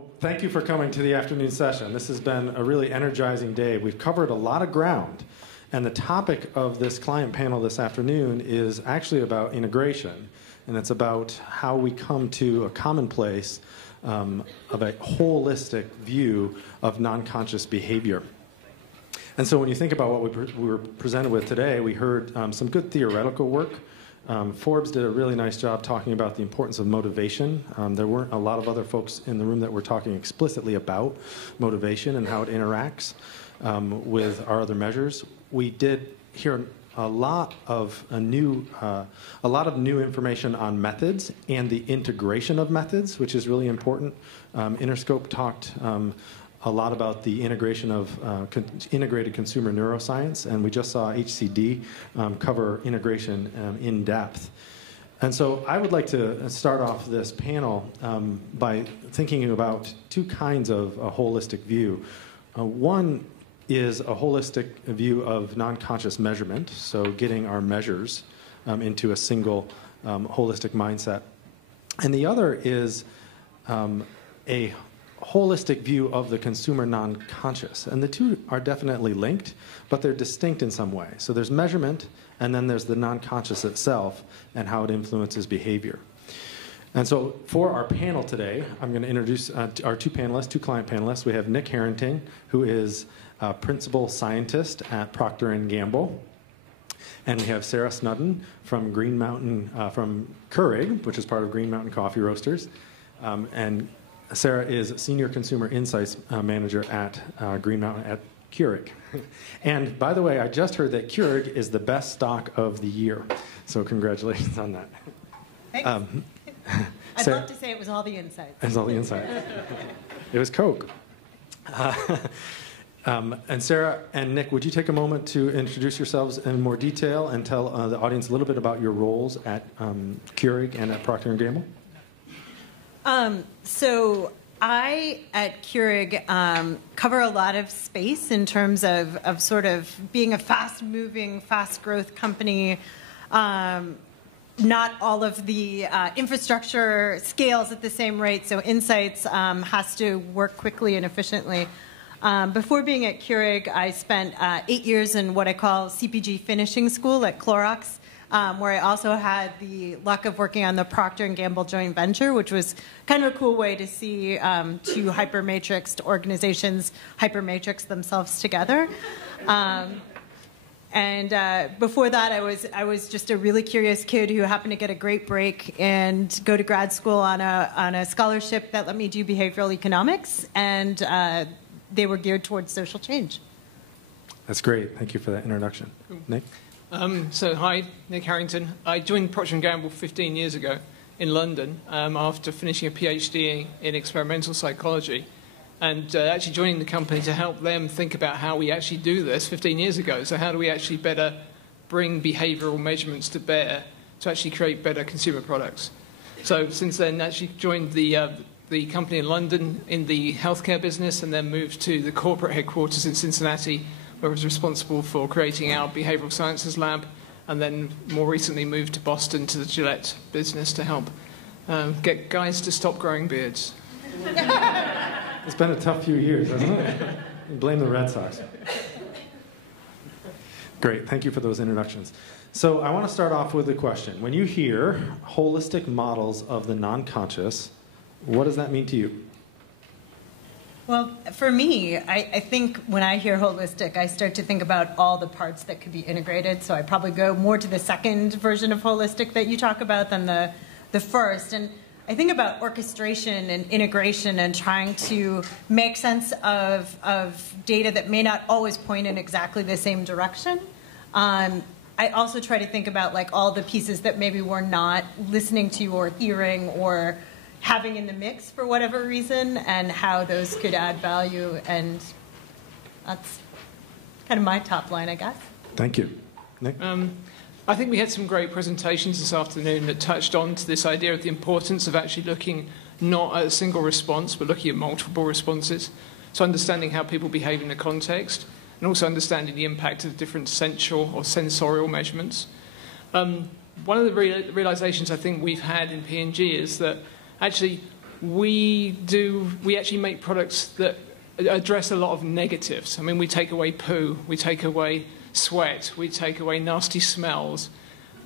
Well, thank you for coming to the afternoon session. This has been a really energizing day. We've covered a lot of ground, and the topic of this client panel this afternoon is actually about integration, and it's about how we come to a common place of a holistic view of non-conscious behavior. And so when you think about what we were presented with today, we heard some good theoretical work. Forbes did a really nice job talking about the importance of motivation. There weren't a lot of other folks in the room that were talking explicitly about motivation and how it interacts with our other measures. We did hear a lot of new information on methods and the integration of methods, which is really important. Interscope talked a lot about the integration of integrated consumer neuroscience, and we just saw HCD cover integration in depth. And so I would like to start off this panel by thinking about two kinds of a holistic view. One is a holistic view of non-conscious measurement, so getting our measures into a single holistic mindset. And the other is a holistic view of the consumer non-conscious. And the two are definitely linked, but they're distinct in some way. So there's measurement, and then there's the non-conscious itself and how it influences behavior. And so for our panel today, I'm going to introduce our two client panelists. We have Nick Harrington, who is a principal scientist at Procter & Gamble. And we have Sarah Snudden from Green Mountain, from Keurig, which is part of Green Mountain Coffee Roasters. And Sarah is Senior Consumer Insights Manager at Green Mountain at Keurig. And by the way, I just heard that Keurig is the best stock of the year. So congratulations on that. Thanks. I'd love to say it was all the insights. It was all the insights. It was Coke. And Sarah and Nick, would you take a moment to introduce yourselves in more detail and tell the audience a little bit about your roles at Keurig and at Procter & Gamble? So I, at Keurig, cover a lot of space in terms of sort of being a fast-moving, fast-growth company. Not all of the infrastructure scales at the same rate, so insights has to work quickly and efficiently. Before being at Keurig, I spent 8 years in what I call CPG finishing school at Clorox, where I also had the luck of working on the Procter & Gamble joint venture, which was kind of a cool way to see two hypermatrixed organizations hypermatrix themselves together. And before that, I was just a really curious kid who happened to get a great break and go to grad school on a scholarship that let me do behavioral economics, and they were geared towards social change. That's great. Thank you for that introduction. Nick? So hi, Nick Harrington. I joined Procter & Gamble 15 years ago in London after finishing a PhD in experimental psychology, and actually joining the company to help them think about how we actually do this 15 years ago. So how do we actually better bring behavioral measurements to bear to actually create better consumer products? So since then, actually joined the company in London in the healthcare business, and then moved to the corporate headquarters in Cincinnati, where I was responsible for creating our behavioral sciences lab, and then more recently moved to Boston to the Gillette business to help get guys to stop growing beards. It's been a tough few years, hasn't it? Blame the Red Sox. Great, thank you for those introductions. So I want to start off with a question. When you hear holistic models of the non-conscious, what does that mean to you? Well, for me, I think when I hear holistic, I start to think about all the parts that could be integrated. So I probably go more to the second version of holistic that you talk about than the first. And I think about orchestration and integration and trying to make sense of data that may not always point in exactly the same direction. I also try to think about like all the pieces that maybe we're not listening to or hearing or having in the mix for whatever reason, and how those could add value. And that's kind of my top line, I guess. Thank you. Nick? I think we had some great presentations this afternoon that touched on to this idea of the importance of actually looking not at a single response, but looking at multiple responses. So understanding how people behave in the context, and also understanding the impact of different sensual or sensorial measurements. One of the realizations I think we've had in P&G is that actually we actually make products that address a lot of negatives. I mean, we take away poo, we take away sweat, we take away nasty smells.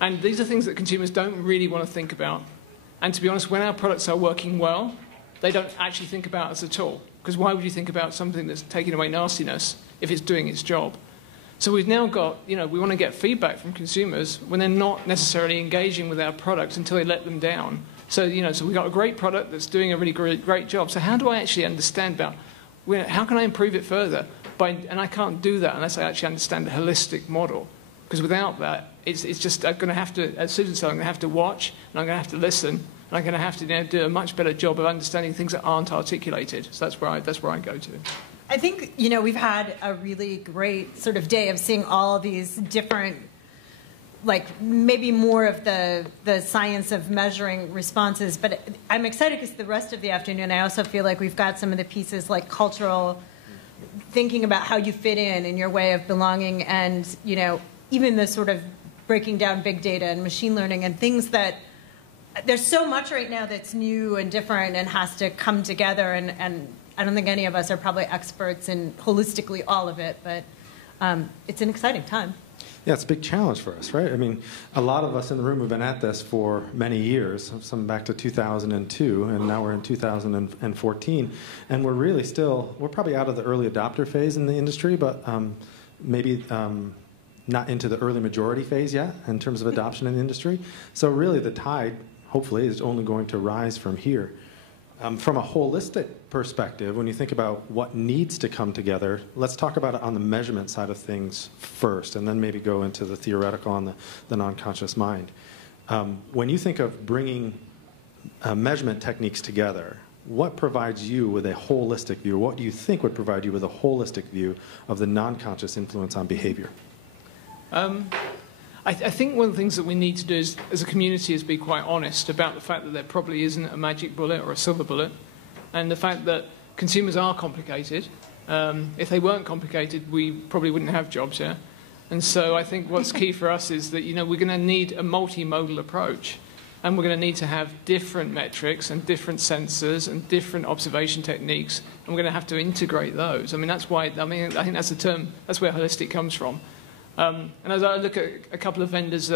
And these are things that consumers don't really want to think about. And to be honest, when our products are working well, they don't actually think about us at all. Because why would you think about something that's taking away nastiness if it's doing its job? So we've now got, we want to get feedback from consumers when they're not necessarily engaging with our products until they let them down. So, so we've got a great product that's doing a really great job. So how do I actually understand about, how can I improve it further? And I can't do that unless I actually understand the holistic model. Because without that, it's just, I'm going to have to, as Susan said, I'm going to have to watch, and I'm going to have to listen, and I'm going to have to do a much better job of understanding things that aren't articulated. So that's where I go to. I think, we've had a really great sort of day of seeing all these different, like maybe more of the science of measuring responses. But I'm excited because the rest of the afternoon, I also feel like we've got some of the pieces like cultural thinking about how you fit in your way of belonging, and, even the sort of breaking down big data and machine learning and things that there's so much right now that's new and different and has to come together. And I don't think any of us are probably experts in holistically all of it, but it's an exciting time. Yeah, it's a big challenge for us, right? I mean, a lot of us in the room have been at this for many years, some back to 2002, and now we're in 2014, and we're probably out of the early adopter phase in the industry, but maybe not into the early majority phase yet in terms of adoption in the industry. So really the tide, hopefully, is only going to rise from here. From a holistic perspective, when you think about what needs to come together, let's talk about it on the measurement side of things first, and then maybe go into the theoretical on the non-conscious mind. When you think of bringing measurement techniques together, what provides you with a holistic view? What do you think would provide you with a holistic view of the non-conscious influence on behavior? I think one of the things that we need to do is, as a community, is be quite honest about the fact that there probably isn't a magic bullet or a silver bullet, and the fact that consumers are complicated. If they weren't complicated, we probably wouldn't have jobs here. And so I think what's key for us is that we're going to need a multimodal approach, and we're going to need to have different metrics and different sensors and different observation techniques, and we're going to have to integrate those. I mean, I think that's the term. That's where holistic comes from. And as I look at a couple of vendors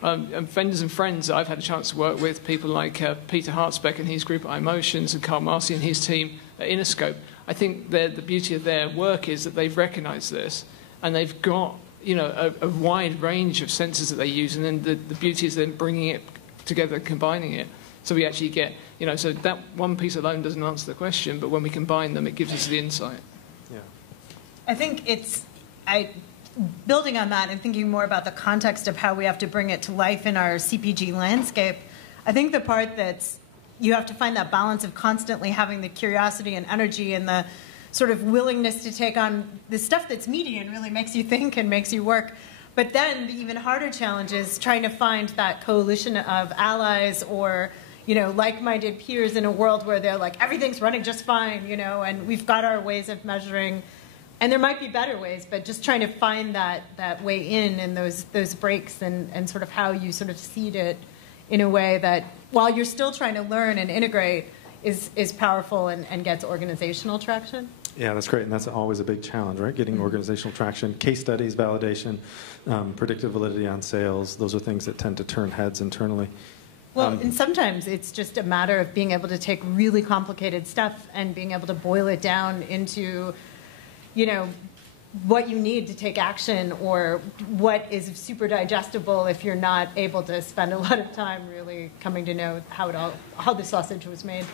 vendors and friends that I've had a chance to work with, people like Peter Hartsbeck and his group at iMotions, and Carl Marcy and his team at Interscope, I think the beauty of their work is that they've recognized this, and they've got a wide range of sensors that they use, and then the beauty is then bringing it together and combining it. So we actually get, so that one piece alone doesn't answer the question, but when we combine them, it gives us the insight. Yeah. I think building on that and thinking more about the context of how we have to bring it to life in our CPG landscape, I think the part that's you have to find that balance of constantly having the curiosity and energy and the sort of willingness to take on the stuff that's meaty and really makes you think and makes you work. But then the even harder challenge is trying to find that coalition of allies or like-minded peers in a world where they're like, everything's running just fine, and we've got our ways of measuring. And there might be better ways, but just trying to find that way in and those breaks and sort of how you sort of seed it in a way that, while you're still trying to learn and integrate, is powerful and gets organizational traction. Yeah, that's great, and that's always a big challenge, right? Getting organizational traction, case studies, validation, predictive validity on sales. Those are things that tend to turn heads internally. Well, and sometimes it's just a matter of being able to take really complicated stuff and being able to boil it down into what you need to take action, or what is super digestible if you're not able to spend a lot of time really coming to know how the sausage was made.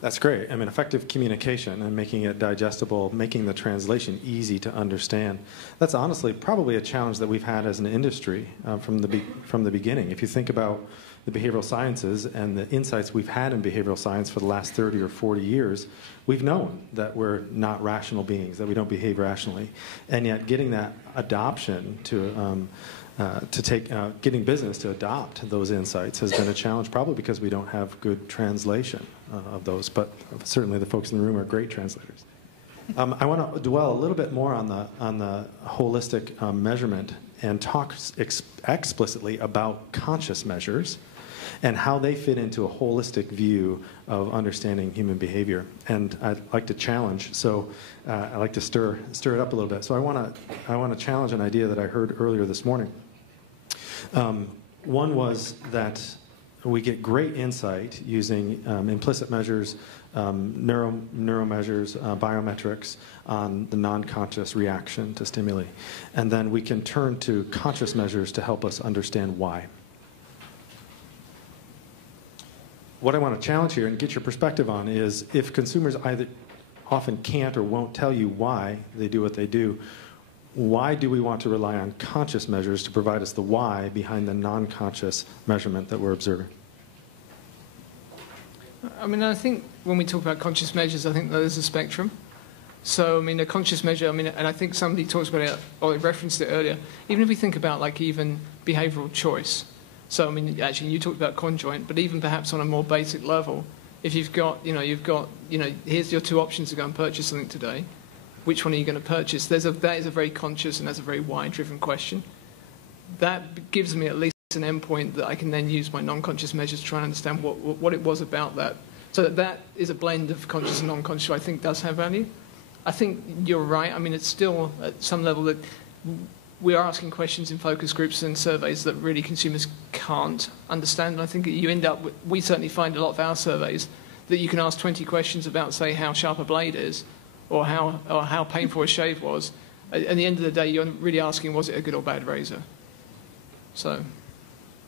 That's great. I mean, effective communication and making it digestible, making the translation easy to understand. That's honestly probably a challenge that we've had as an industry from the beginning. If you think about the behavioral sciences and the insights we've had in behavioral science for the last 30 or 40 years, we've known that we're not rational beings, that we don't behave rationally. And yet getting that adoption getting business to adopt those insights has been a challenge, probably because we don't have good translation of those. But certainly the folks in the room are great translators. I want to dwell a little bit more on the holistic measurement and talk explicitly about conscious measures. and how they fit into a holistic view of understanding human behavior. And I'd like to challenge, so I like to stir it up a little bit. So I want to challenge an idea that I heard earlier this morning. One was that we get great insight using implicit measures, neuro measures, biometrics on the non-conscious reaction to stimuli. And then we can turn to conscious measures to help us understand why. What I want to challenge here and get your perspective on is if consumers either often can't or won't tell you why they do what they do, why do we want to rely on conscious measures to provide us the why behind the non-conscious measurement that we're observing? I mean, I think when we talk about conscious measures, I think there's a spectrum. So, I mean, a conscious measure, I mean, and I think somebody talks about it, or referenced it earlier, even if we think about, like, even behavioral choice. So, I mean, actually, you talked about conjoint, but even perhaps on a more basic level, if you've got, here's your two options to go and purchase something today, which one are you going to purchase? That is a very conscious and that's a very why-driven question. That gives me at least an endpoint that I can then use my non-conscious measures to try and understand what it was about that. So that is a blend of conscious and non-conscious I think does have value. I think you're right. I mean, it's still at some level that we are asking questions in focus groups and surveys that really consumers can't understand. And I think you end up with, we certainly find a lot of our surveys that you can ask 20 questions about, say, how sharp a blade is or how painful a shave was. At the end of the day, you're really asking, was it a good or bad razor? So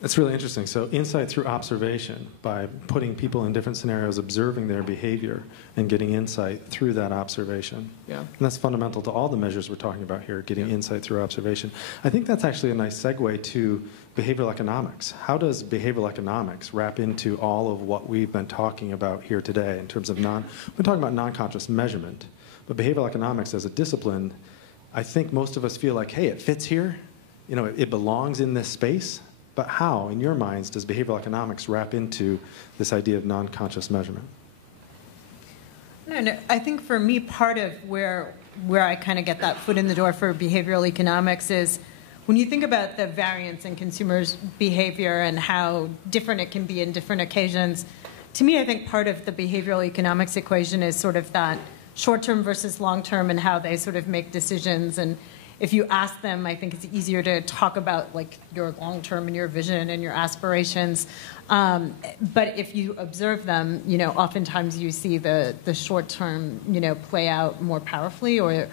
that's really interesting. So insight through observation, by putting people in different scenarios, observing their behavior, and getting insight through that observation. Yeah. And that's fundamental to all the measures we're talking about here, getting insight through observation. I think that's actually a nice segue to behavioral economics. How does behavioral economics wrap into all of what we've been talking about here today in terms of we've been talking about non-conscious measurement, but behavioral economics as a discipline, I think most of us feel like, hey, it fits here. You know, it belongs in this space. But how, in your minds, does behavioral economics wrap into this idea of non-conscious measurement? No, I think for me, part of where I kind of get that foot in the door for behavioral economics is when you think about the variance in consumers' behavior and how different it can be in different occasions. To me, I think part of the behavioral economics equation is sort of that short-term versus long-term and how they sort of make decisions. And if you ask them, I think it's easier to talk about like your long-term and your vision and your aspirations. But if you observe them, you know, oftentimes you see the short-term, you know, play out more powerfully, or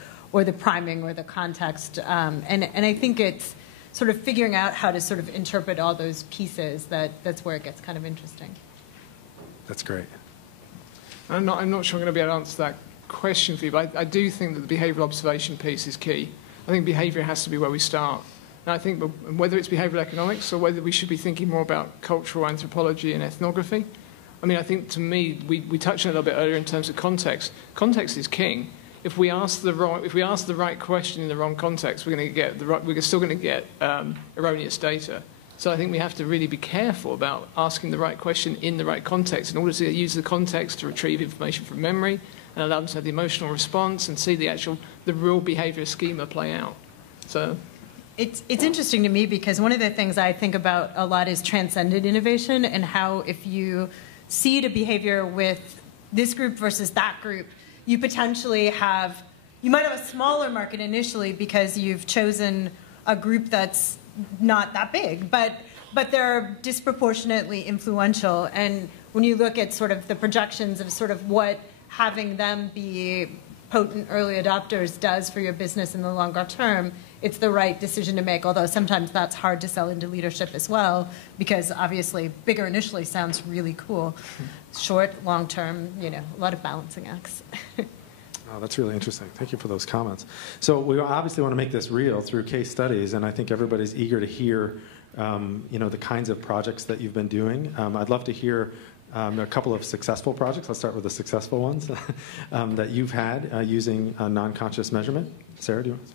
the priming or the context. And I think it's sort of figuring out how to sort of interpret all those pieces that's where it gets kind of interesting. That's great. I'm not sure I'm going to be able to answer that question for you, but I do think that the behavioral observation piece is key. I think behavior has to be where we start. And I think whether it's behavioral economics or whether we should be thinking more about cultural anthropology and ethnography, I mean, I think to me, we touched on it a little bit earlier in terms of context. Context is king. If we ask the right question in the wrong context, we're still going to get erroneous data. So I think we have to really be careful about asking the right question in the right context in order to use the context to retrieve information from memory and allow them to have the emotional response and see the real behavior schema play out. So it's interesting to me because one of the things I think about a lot is transcendent innovation and how if you seed a behavior with this group versus that group, you potentially you might have a smaller market initially because you've chosen a group that's not that big, but they're disproportionately influential. And when you look at sort of the projections of sort of what having them be potent early adopters does for your business in the longer term, it's the right decision to make, although sometimes that's hard to sell into leadership as well, because obviously bigger initially sounds really cool. Short, long term, you know, a lot of balancing acts. Oh, that's really interesting. Thank you for those comments. So we obviously want to make this real through case studies, and I think everybody's eager to hear you know, the kinds of projects that you've been doing. I'd love to hear a couple of successful projects. Let's start with the successful ones that you've had using non-conscious measurement. Sarah, do you want to?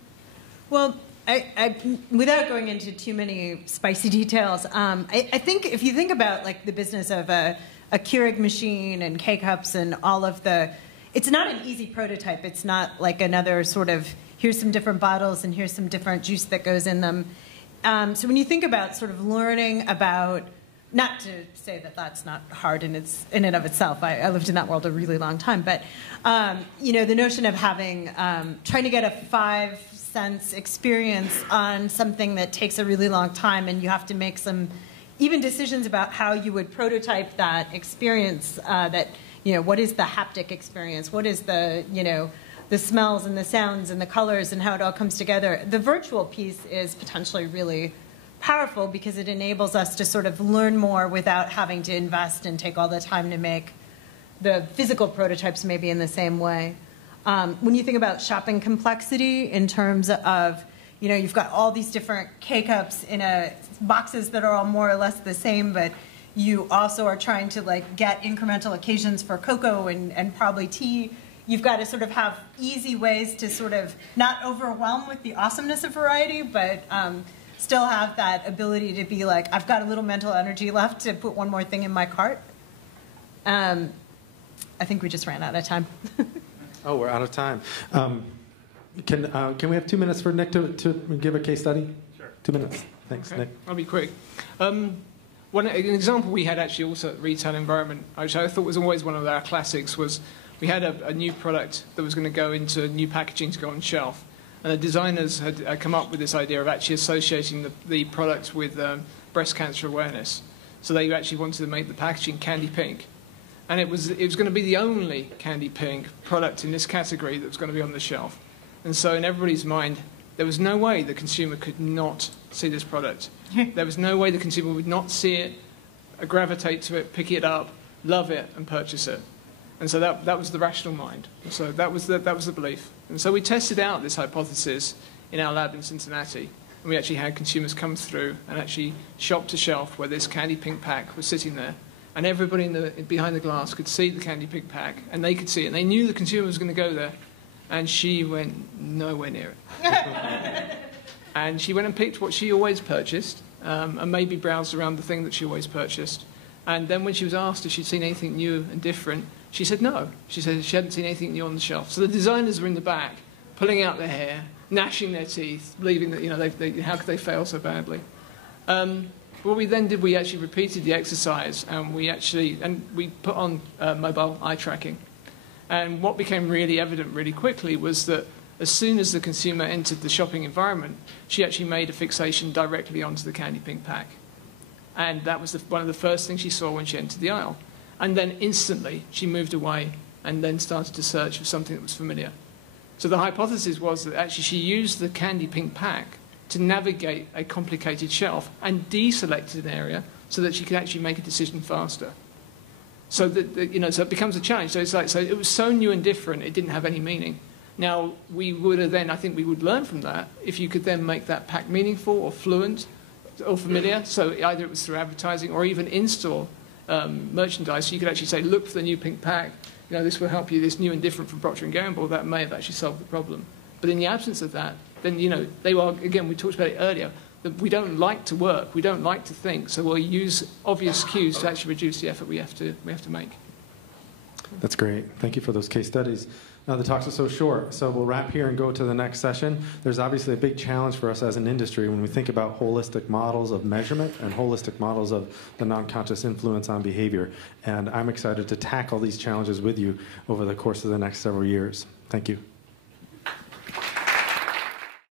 Well, I, without going into too many spicy details, I think if you think about like the business of a Keurig machine and K-cups and all of it's not an easy prototype. It's not like another sort of, here's some different bottles and here's some different juice that goes in them. So when you think about sort of learning about not to say that that's not hard in and of itself. I lived in that world a really long time. But, the notion of having, trying to get a 5-sense experience on something that takes a really long time, and you have to make some even decisions about how you would prototype that experience, what is the haptic experience? What is the smells and the sounds and the colors and how it all comes together? The virtual piece is potentially really powerful because it enables us to sort of learn more without having to invest and take all the time to make the physical prototypes maybe in the same way. When you think about shopping complexity in terms of, you've got all these different K-cups in boxes that are all more or less the same, but you also are trying to get incremental occasions for cocoa and probably tea. You've got to sort of have easy ways to sort of not overwhelm with the awesomeness of variety, but still have that ability to be like, I've got a little mental energy left to put one more thing in my cart. I think we just ran out of time. Oh, we're out of time. Can we have 2 minutes for Nick to give a case study? Sure. 2 minutes. Thanks, okay. Nick. I'll be quick. An example we had actually also at the retail environment, which I thought was always one of our classics, was we had a new product that was going to go into new packaging to go on shelf. And the designers had come up with this idea of actually associating the product with breast cancer awareness. So they actually wanted to make the packaging candy pink. And it was going to be the only candy pink product in this category that was going to be on the shelf. And so in everybody's mind, there was no way the consumer could not see this product. There was no way the consumer would not see it, gravitate to it, pick it up, love it, and purchase it. And so that was the rational mind. And so that was the belief. And so we tested out this hypothesis in our lab in Cincinnati. And we actually had consumers come through and actually shop to shelf where this candy pink pack was sitting there. And everybody behind the glass could see the candy pink pack, and they could see it. And they knew the consumer was going to go there. And she went nowhere near it. And she went and picked what she always purchased, and maybe browsed around the thing that she always purchased. And then when she was asked if she'd seen anything new and different, she said no. She said she hadn't seen anything new on the shelf. So the designers were in the back, pulling out their hair, gnashing their teeth, believing that how could they fail so badly. What we then did, we actually repeated the exercise, and we put on mobile eye tracking. And what became really evident really quickly was that as soon as the consumer entered the shopping environment, she actually made a fixation directly onto the candy pink pack. And that was one of the first things she saw when she entered the aisle. And then instantly, she moved away and then started to search for something that was familiar. So the hypothesis was that actually she used the candy pink pack to navigate a complicated shelf and deselected an area so that she could actually make a decision faster. So so it becomes a challenge. So it was so new and different, it didn't have any meaning. Now, I think we would learn from that if you could then make that pack meaningful or fluent or familiar. So either it was through advertising or even in-store merchandise. So you could actually say, look for the new pink pack. This will help you. This new and different from Procter & Gamble. That may have actually solved the problem. But in the absence of that, then, they are, again, we talked about it earlier, that we don't like to work. We don't like to think. So we'll use obvious cues to actually reduce the effort we have to make. That's great. Thank you for those case studies. Now, the talks are so short, so we'll wrap here and go to the next session. There's obviously a big challenge for us as an industry when we think about holistic models of measurement and holistic models of the non-conscious influence on behavior. And I'm excited to tackle these challenges with you over the course of the next several years. Thank you.